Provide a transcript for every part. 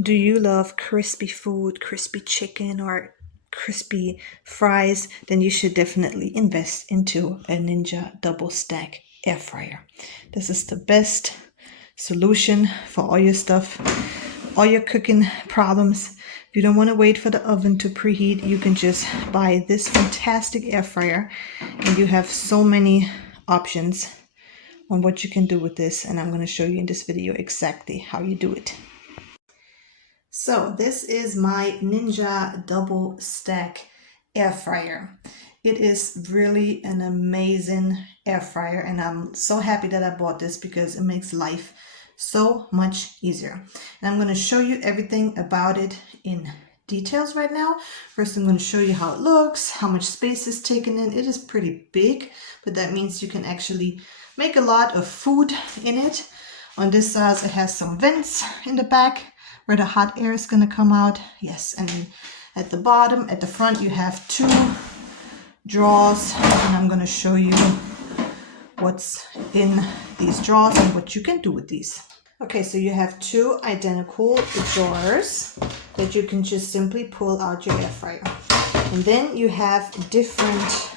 Do you love crispy food, crispy chicken, or crispy fries? Then you should definitely invest into a Ninja Double Stack air fryer. This is the best solution for all your stuff, all your cooking problems. If you don't want to wait for the oven to preheat, you can just buy this fantastic air fryer, and you have so many options on what you can do with this, and I'm going to show you in this video exactly how you do it. So this is my Ninja Double Stack air fryer. It is really an amazing air fryer, and I'm so happy that I bought this because it makes life so much easier. And I'm going to show you everything about it in details right now. First, I'm going to show you how it looks, how much space is taken in. It is pretty big, but that means you can actually make a lot of food in it. On this side, it has some vents in the back where the hot air is going to come out. Yes, and then at the bottom, at the front, you have two drawers, and I'm going to show you what's in these drawers and what you can do with these. Okay, so you have two identical drawers that you can just simply pull out your air fryer. And then you have different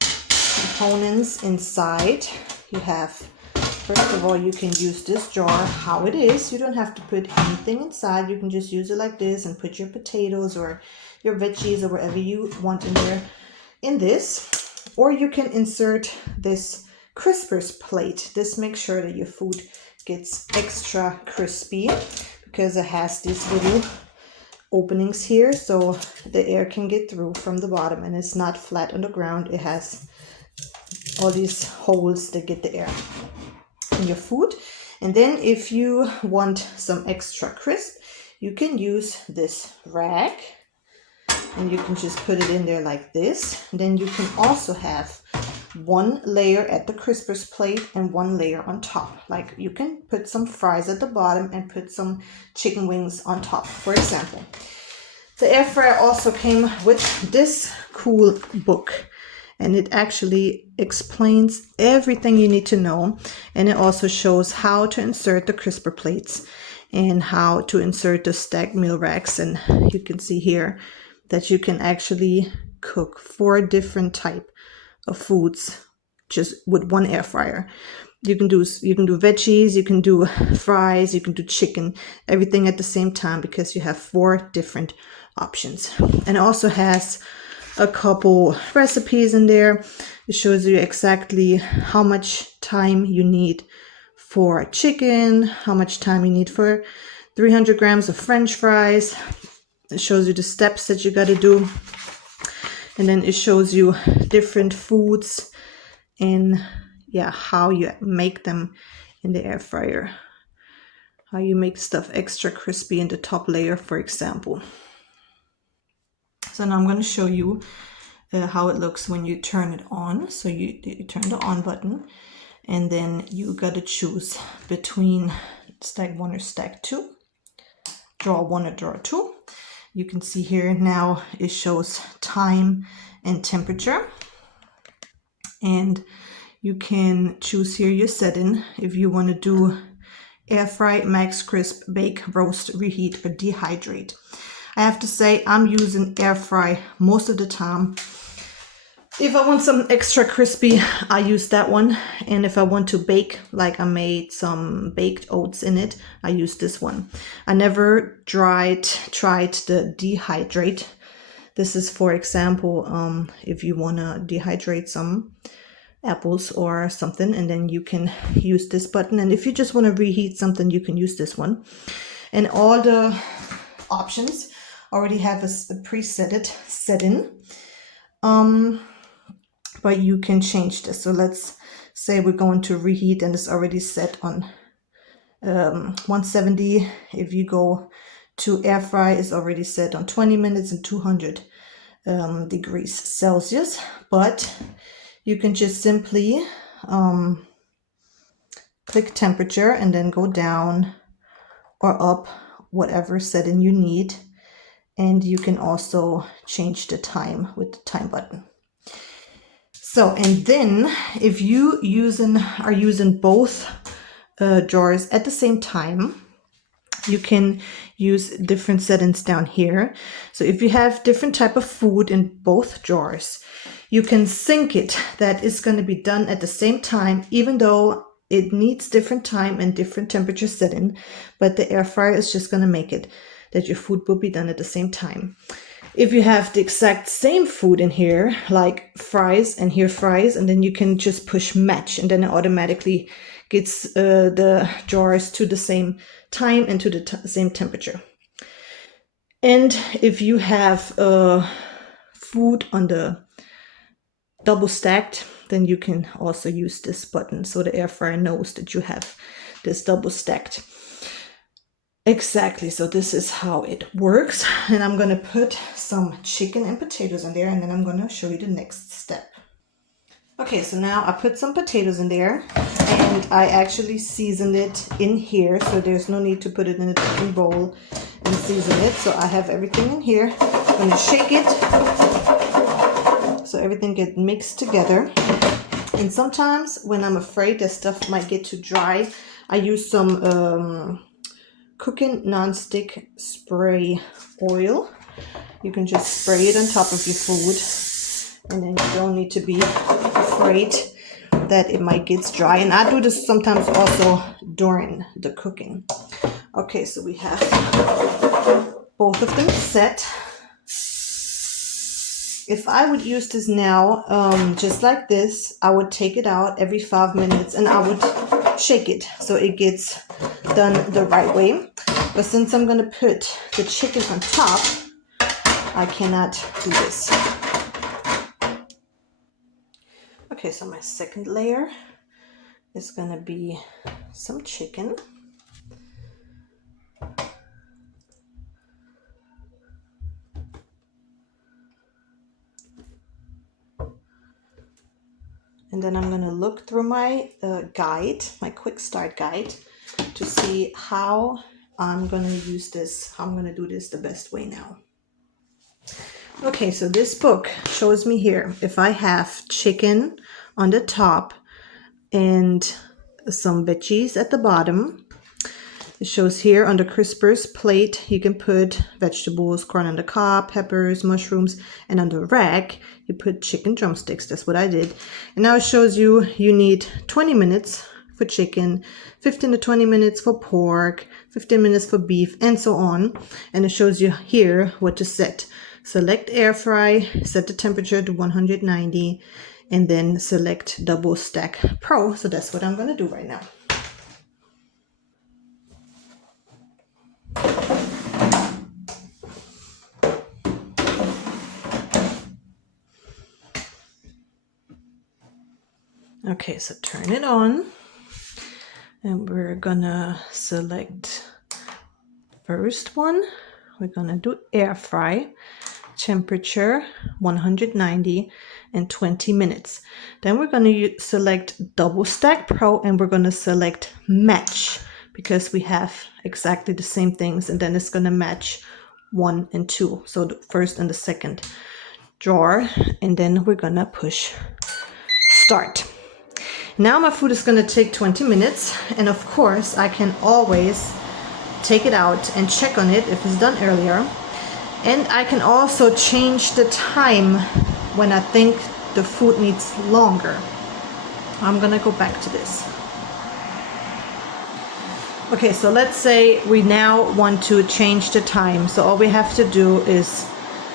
components inside. You have, first of all, you can use this jar how it is. You don't have to put anything inside. You can just use it like this and put your potatoes or your veggies or whatever you want in there in this. Or you can insert this crisper's plate. This makes sure that your food gets extra crispy because it has these little openings here so the air can get through from the bottom, and it's not flat on the ground. It has all these holes that get the air in your food. And then if you want some extra crisp, you can use this rack, and you can just put it in there like this. Then you can also have one layer at the crisper's plate and one layer on top. Like you can put some fries at the bottom and put some chicken wings on top, for example. The air fryer also came with this cool book, and it actually explains everything you need to know, and it also shows how to insert the crisper plates and how to insert the stacked meal racks. And you can see here that you can actually cook 4 different type of foods just with one air fryer. You can do veggies, you can do fries, you can do chicken, everything at the same time, because you have 4 different options. And it also has a couple recipes in there. It shows you exactly how much time you need for chicken, how much time you need for 300 grams of French fries. It shows you the steps that you got to do. And then it shows you different foods and how you make them in the air fryer. How you make stuff extra crispy in the top layer, for example. So now I'm going to show you how it looks when you turn it on. So you turn the on button, and then you got to choose between stack 1 or stack 2, drawer 1 or drawer 2. You can see here now it shows time and temperature, and you can choose here your setting if you want to do air fry, max crisp, bake, roast, reheat, or dehydrate. I have to say I'm using air fry most of the time. If I want some extra crispy, I use that one. And if I want to bake, like I made some baked oats in it, I use this one. I never tried the dehydrate. This is, for example, if you want to dehydrate some apples or something, and then you can use this button. And if you just want to reheat something, you can use this one. And all the options already have a preset setting. But you can change this. So let's say we're going to reheat, and it's already set on 170. If you go to air fry, it's already set on 20 minutes and 200 degrees Celsius. But you can just simply click temperature and then go down or up, whatever setting you need. And you can also change the time with the time button. So, and then if you are using both drawers at the same time, you can use different settings down here. So if you have different type of food in both jars, you can sync it that it's going to be done at the same time, even though it needs different time and different temperature setting, but the air fryer is just going to make it that your food will be done at the same time. If you have the exact same food in here, like fries and here fries, and then you can just push match, and then it automatically gets the jars to the same time and to the same temperature. And if you have food on the double stacked, then you can also use this button so the air fryer knows that you have this double stacked. Exactly, so this is how it works. And I'm gonna put some chicken and potatoes in there, and then I'm gonna show you the next step. Okay, so now I put some potatoes in there, and I actually seasoned it in here, so there's no need to put it in a different bowl and season it. So I have everything in here. I'm gonna shake it so everything gets mixed together. And sometimes when I'm afraid that stuff might get too dry, I use some cooking non-stick spray oil. You can just spray it on top of your food, and then you don't need to be afraid that it might get dry. And I do this sometimes also during the cooking. Okay, so we have both of them set. If I would use this now, just like this, I would take it out every 5 minutes and I would shake it so it gets done the right way. But since I'm going to put the chicken on top, I cannot do this. Okay, so my second layer is going to be some chicken. And then I'm going to look through my guide, my quick start guide, to see how I'm going to use this, how I'm going to do this the best way now. Okay, so this book shows me here, if I have chicken on the top and some veggies at the bottom, it shows here on the crispers plate, you can put vegetables, corn on the cob, peppers, mushrooms, and on the rack, you put chicken drumsticks. That's what I did. And now it shows you need 20 minutes for chicken, 15 to 20 minutes for pork, 15 minutes for beef, and so on. And it shows you here what to set. Select air fry, set the temperature to 190, and then select double stack pro. So that's what I'm going to do right now. Okay, so turn it on, and we're gonna select first one. We're gonna do air fry, temperature 190 and 20 minutes. Then we're gonna select double stack pro, and we're gonna select match because we have exactly the same things, and then it's gonna match 1 and 2. So the first and the second drawer, and then we're gonna push start. Now my food is going to take 20 minutes, and of course I can always take it out and check on it if it's done earlier. And I can also change the time when I think the food needs longer. I'm going to go back to this. Okay, so let's say we now want to change the time. So all we have to do is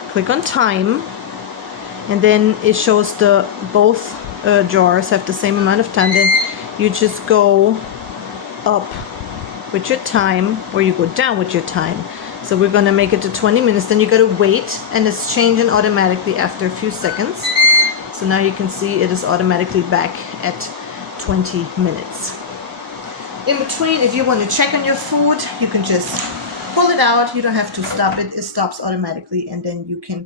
click on time, and then it shows the both jars have the same amount of time. Then you just go up with your time, or you go down with your time. So we're going to make it to 20 minutes. Then you got to wait, and it's changing automatically after a few seconds. So now you can see it is automatically back at 20 minutes. In between, if you want to check on your food, you can just pull it out. You don't have to stop it. It stops automatically, and then you can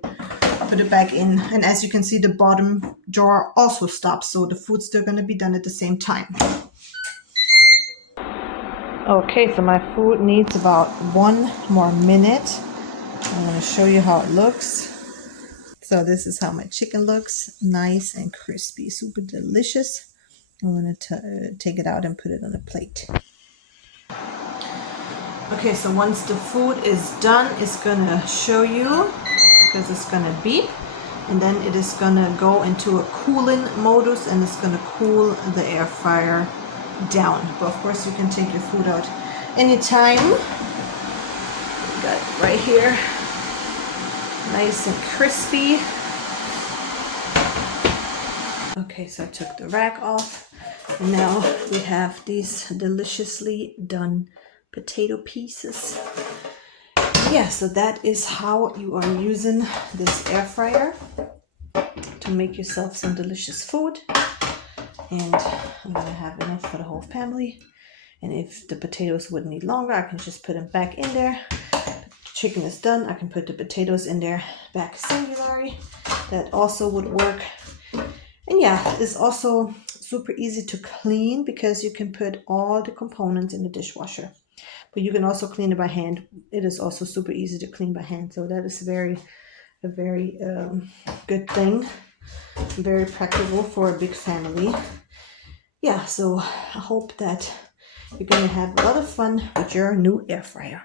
put it back in. And as you can see, the bottom drawer also stops, so the food's still going to be done at the same time. Okay, so my food needs about 1 more minute. I'm going to show you how it looks. So this is how my chicken looks. Nice and crispy, super delicious. I'm going to take it out and put it on a plate. Okay, so once the food is done, it's gonna show you, because it's gonna beep, and then it is gonna go into a cooling modus, and it's gonna cool the air fryer down. But of course you can take your food out anytime. Got it right here, nice and crispy. Okay, so I took the rack off, and now we have these deliciously done potato pieces. Yeah, so that is how you are using this air fryer to make yourself some delicious food. And I'm gonna have enough for the whole family. And if the potatoes would need longer, I can just put them back in there. Chicken is done, I can put the potatoes in there back singularly. That also would work. And yeah, it's also super easy to clean because you can put all the components in the dishwasher. But you can also clean it by hand. It is also super easy to clean by hand. So that is a very good thing. Very practical for a big family. Yeah, so I hope that you're going to have a lot of fun with your new air fryer.